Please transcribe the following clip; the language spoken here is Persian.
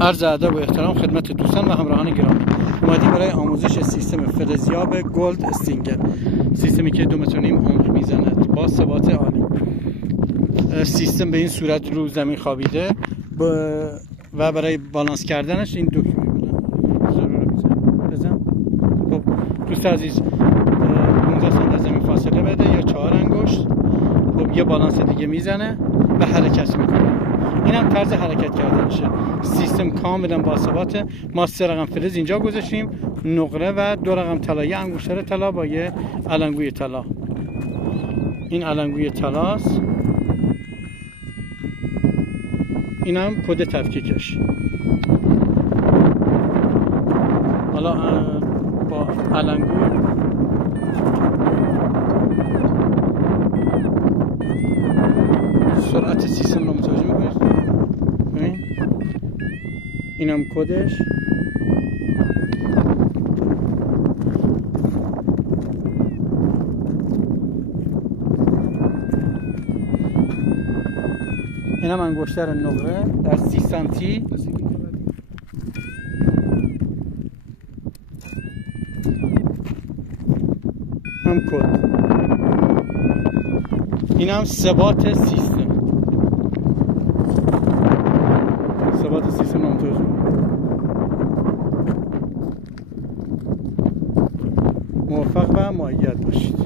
عرض ادب و احترام خدمت دوستان و همراهان گرامی. اومدیم برای آموزش سیستم فلزیاب گلد استینگر، سیستمی که 2.5 متر عمق میزند با ثبات عالی. سیستم به این صورت رو زمین خوابیده و برای بالانس کردنش این دکمه بزن. خب دوست عزیز 15 سانتی از زمین فاصله بده یا 4 انگشت. خب یه بالانس دیگه میزنه و حرکت میکنه. این هم طرز حرکت کردنشه. سیستم کاملا باثباته. ما 3 رقم فلز اینجا گذاشتیم، نقره و 2 رقم طلا، یه انگشتر طلا با یه علنگوی طلا. این علنگوی طلاست. این هم کد تفکیکش. حالا با علنگوی سرعت سیستم رو متوجه میکنید. این هم کدش. این هم انگشتر نقره در 30 سانتی. هم کد. این هم ثبات سیستم. ثبات سیستم رو متوجه میکنید. موفق و مؤید باشید.